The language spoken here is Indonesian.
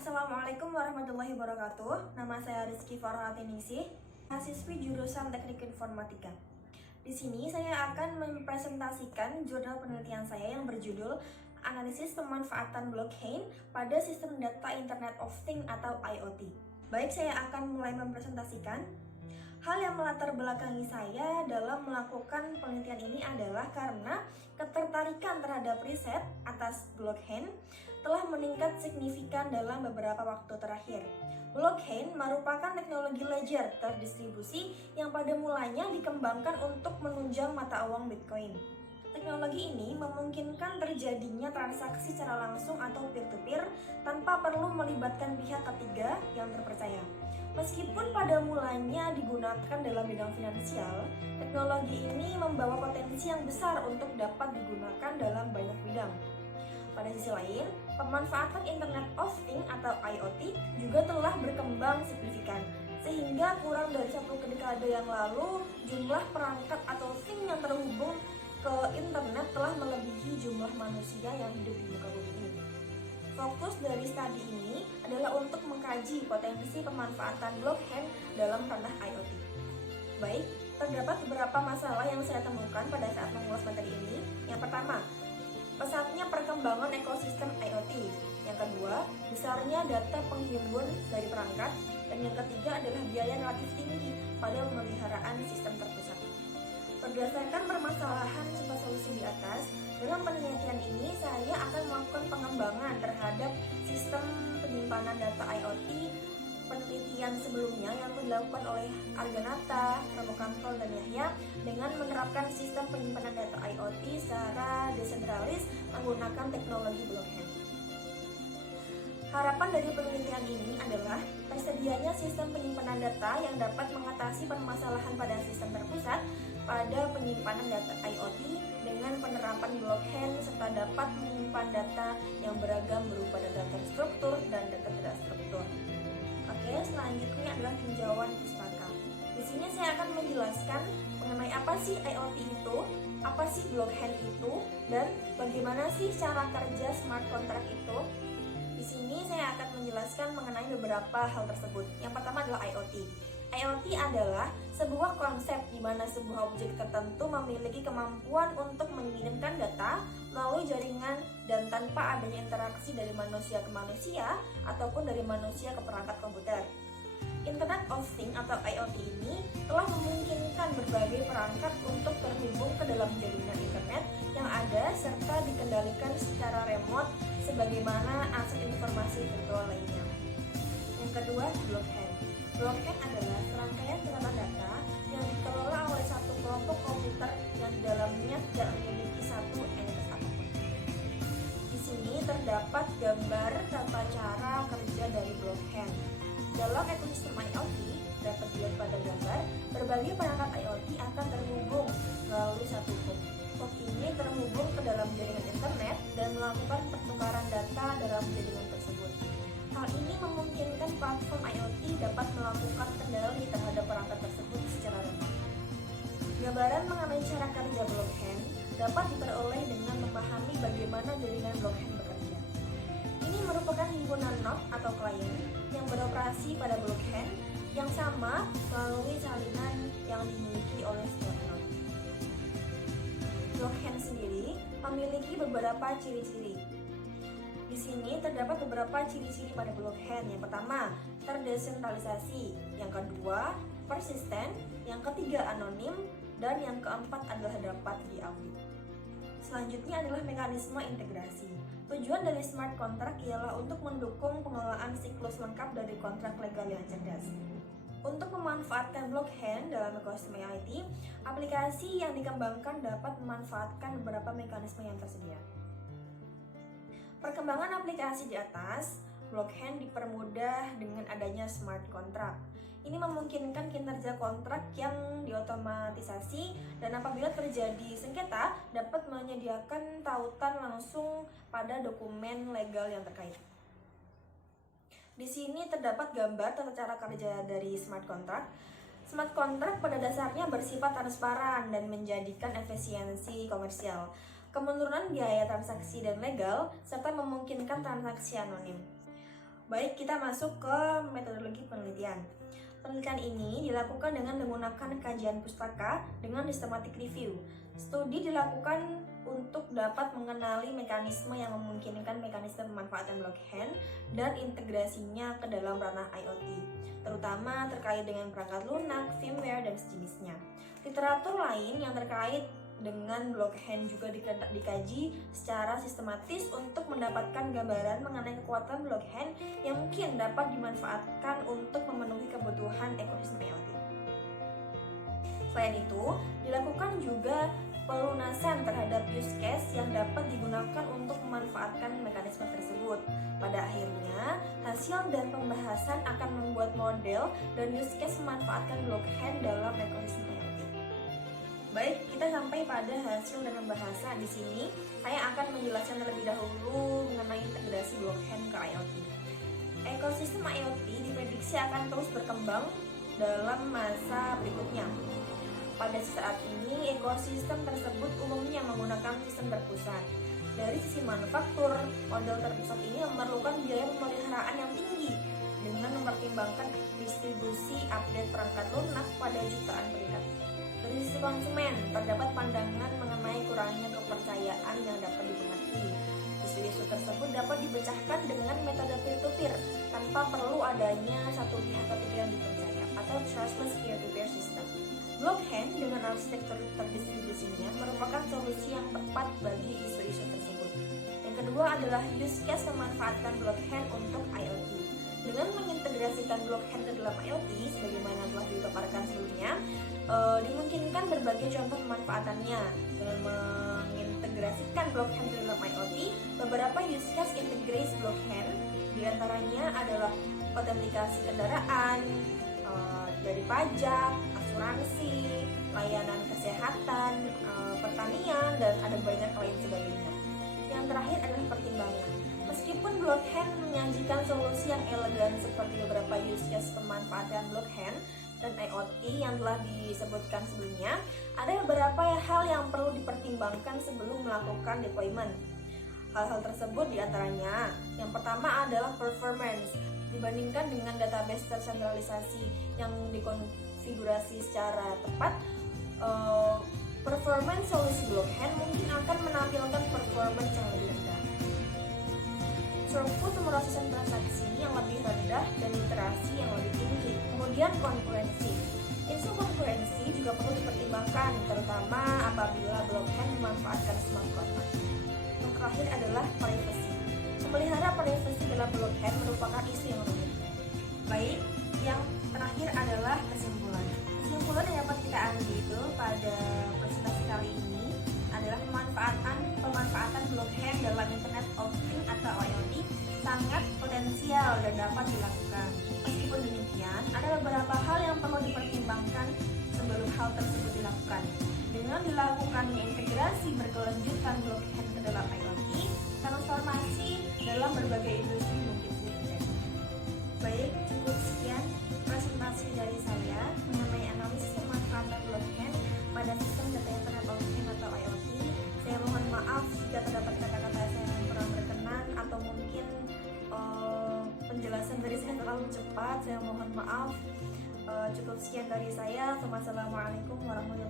Assalamualaikum warahmatullahi wabarakatuh. Nama saya Rizky Farhatinisi, mahasiswi jurusan Teknik Informatika. Di sini saya akan mempresentasikan jurnal penelitian saya yang berjudul Analisis Pemanfaatan Blockchain pada Sistem Data Internet of Things atau IoT. Baik, saya akan mulai mempresentasikan. Hal yang melatar belakangi saya dalam melakukan penelitian ini adalah karena ketertarikan terhadap riset atas blockchain telah meningkat signifikan dalam beberapa waktu terakhir. Blockchain merupakan teknologi ledger terdistribusi yang pada mulanya dikembangkan untuk menunjang mata uang Bitcoin. Teknologi ini memungkinkan terjadinya transaksi secara langsung atau peer-to-peer tanpa perlu melibatkan pihak ketiga yang terpercaya. Meskipun pada mulanya digunakan dalam bidang finansial, teknologi ini membawa potensi yang besar untuk dapat digunakan dalam banyak bidang. Pada sisi lain, pemanfaatan Internet of Things atau IoT juga telah berkembang signifikan, sehingga kurang dari satu dekade yang lalu, jumlah perangkat atau thing yang terhubung ke internet telah melebihi jumlah manusia yang hidup di muka bumi ini. Fokus dari studi ini adalah untuk mengkaji potensi pemanfaatan blockchain dalam ranah IoT. Baik, terdapat beberapa masalah yang saya temukan pada saat mengulas materi ini. Yang pertama, pesatnya perkembangan ekosistem IoT. Yang kedua, besarnya data penghimpun dari perangkat. Dan yang ketiga adalah biaya relatif tinggi pada pemeliharaan sistem terpusat. Berdasarkan permasalahan serta solusi di atas, dalam penelitian ini saya akan melakukan pengembangan terhadap sistem penyimpanan data IoT penelitian sebelumnya yang dilakukan oleh Arganata, Ramokantol, dan Yahya dengan menerapkan sistem penyimpanan data IoT secara desentralis menggunakan teknologi blockchain. Harapan dari penelitian ini adalah tersedianya sistem penyimpanan data yang dapat mengatasi permasalahan pada sistem terpusat pada penyimpanan data IoT dengan penerapan blockchain serta dapat menyimpan data yang beragam berupa data terstruktur dan data tidak struktur. Oke, selanjutnya adalah tinjauan pustaka. Di sini saya akan menjelaskan mengenai apa sih IoT itu, apa sih blockchain itu, dan bagaimana sih cara kerja smart contract itu. Di sini saya akan menjelaskan mengenai beberapa hal tersebut. Yang pertama adalah IoT. IoT adalah sebuah konsep di mana sebuah objek tertentu memiliki kemampuan untuk mengirimkan data melalui jaringan dan tanpa adanya interaksi dari manusia ke manusia ataupun dari manusia ke perangkat komputer. Internet of Things atau IoT ini telah memungkinkan berbagai perangkat untuk terhubung ke dalam jaringan internet yang ada serta dikendalikan secara remote sebagaimana aset informasi virtual lainnya. Yang kedua, blockchain. Blockchain adalah serangkaian catatan data yang dikelola oleh satu kelompok komputer yang di dalamnya tidak memiliki satu entitas apapun. Di sini terdapat gambar tata cara kerja dari blockchain. Dalam ekosistem IoT, dapat dilihat pada gambar, berbagai perangkat IoT akan terhubung melalui satu hub. Hub ini terhubung ke dalam jaringan internet dan melakukan pertukaran data dalam jaringan tersebut. Hal ini memungkinkan platform IoT dapat melakukan kendali terhadap perangkat tersebut secara remote. Gambaran mengenai cara kerja blockchain dapat diperoleh dengan memahami bagaimana jaringan blockchain bekerja. Ini merupakan himpunan node atau klien yang beroperasi pada blockchain yang sama melalui salinan yang dimiliki oleh setiap node. Blockchain sendiri memiliki beberapa ciri-ciri. Di sini terdapat beberapa ciri-ciri pada blockchain. Yang pertama, terdesentralisasi. Yang kedua, persisten. Yang ketiga, anonim. Dan yang keempat adalah dapat diaudit. Selanjutnya adalah mekanisme integrasi. Tujuan dari smart contract ialah untuk mendukung pengelolaan siklus lengkap dari kontrak legal yang cerdas. Untuk memanfaatkan blockchain dalam ekosistem IoT, aplikasi yang dikembangkan dapat memanfaatkan beberapa mekanisme yang tersedia. Perkembangan aplikasi di atas, blockchain dipermudah dengan adanya smart contract. Ini memungkinkan kinerja kontrak yang diotomatisasi dan apabila terjadi sengketa dapat menyediakan tautan langsung pada dokumen legal yang terkait. Di sini terdapat gambar tata cara kerja dari smart contract. Smart contract pada dasarnya bersifat transparan dan menjadikan efisiensi komersial, kemenurunan biaya transaksi dan legal, serta memungkinkan transaksi anonim. Baik, kita masuk ke metodologi penelitian. Penelitian ini dilakukan dengan menggunakan kajian pustaka dengan systematic review. Studi dilakukan untuk dapat mengenali mekanisme yang memungkinkan mekanisme pemanfaatan blockchain dan integrasinya ke dalam ranah IoT, terutama terkait dengan perangkat lunak, firmware, dan sejenisnya. Literatur lain yang terkait dengan blockchain juga dikaji secara sistematis untuk mendapatkan gambaran mengenai kekuatan blockchain yang mungkin dapat dimanfaatkan untuk memenuhi kebutuhan ekosistem IoT. Selain itu, dilakukan juga pelunasan terhadap use case yang dapat digunakan untuk memanfaatkan mekanisme tersebut. Pada akhirnya, hasil dan pembahasan akan membuat model dan use case memanfaatkan blockchain dalam ekosistem IoT. Baik, kita sampai pada hasil dan pembahasan. Di sini, saya akan menjelaskan terlebih dahulu mengenai integrasi blockchain ke IoT. Ekosistem IoT diprediksi akan terus berkembang dalam masa berikutnya. Pada saat ini, ekosistem tersebut umumnya menggunakan sistem terpusat. Dari sisi manufaktur, model terpusat ini memerlukan biaya pemeliharaan yang tinggi dengan mempertimbangkan distribusi update perangkat lunak pada jutaan perangkat. Dari sisi konsumen, terdapat pandangan mengenai kurangnya kepercayaan yang dapat dimengerti. Isu-isu tersebut dapat dipecahkan dengan metode peer-to-peer tanpa perlu adanya satu pihak ketiga yang dipercaya atau trustless peer-to-peer system. Blockchain dengan arsitektur terdistribusinya merupakan solusi yang tepat bagi isu-isu tersebut. Yang kedua adalah use case memanfaatkan blockchain untuk IoT. Dengan mengintegrasikan blockchain ke dalam IoT, sebagaimana telah dipaparkan sebelumnya, dimungkinkan berbagai contoh pemanfaatannya. Dengan mengintegrasikan blockchain ke dalam IoT, beberapa use case integrate blockchain, diantaranya adalah autentikasi kendaraan, dari pajak, asuransi, layanan kesehatan, pertanian, dan ada banyak lain sebagainya. Yang terakhir adalah pertimbangan. Meskipun blockchain menyajikan solusi yang elegan seperti beberapa use case pemanfaatan blockchain dan IoT yang telah disebutkan sebelumnya, ada beberapa hal yang perlu dipertimbangkan sebelum melakukan deployment. Hal-hal tersebut diantaranya, yang pertama adalah performance. Dibandingkan dengan database tersentralisasi yang dikonfigurasi secara tepat, performance solusi blockchain mungkin akan menampilkan performance yang lebih rendah. Throughput pemrosesan transaksi yang lebih rendah dan literasi yang lebih tinggi. Kemudian konkurensi. Isu konkurensi juga perlu dipertimbangkan, terutama apabila blockchain memanfaatkan smart contract. Yang terakhir adalah privacy. Memelihara privacy dalam blockchain merupakan isu yang rumit. Baik, yang terakhir adalah kesimpulan. Kesimpulan yang dapat kita ambil pada presentasi kali ini adalah pemanfaatan blockchain dalam Internet of Things atau IoT sangat potensial dan dapat dilakukan. Meskipun demikian, ada beberapa hal yang perlu dipertimbangkan sebelum hal tersebut dilakukan. Dengan dilakukannya integrasi berkelanjutan blockchain ke dalam IoT, transformasi dalam berbagai industri mungkin terjadi. Baik, cukup sekian presentasi dari saya mengenai analisis pemanfaatan blockchain pada sistem data Internet of Things atau IoT. Saya mohon maaf jika terdapat kata-kata saya yang kurang berkenan atau mungkin penjelasan dari saya terlalu cepat. Saya mohon maaf. Cukup sekian dari saya. Wassalamualaikum warahmatullahi wabarakatuh.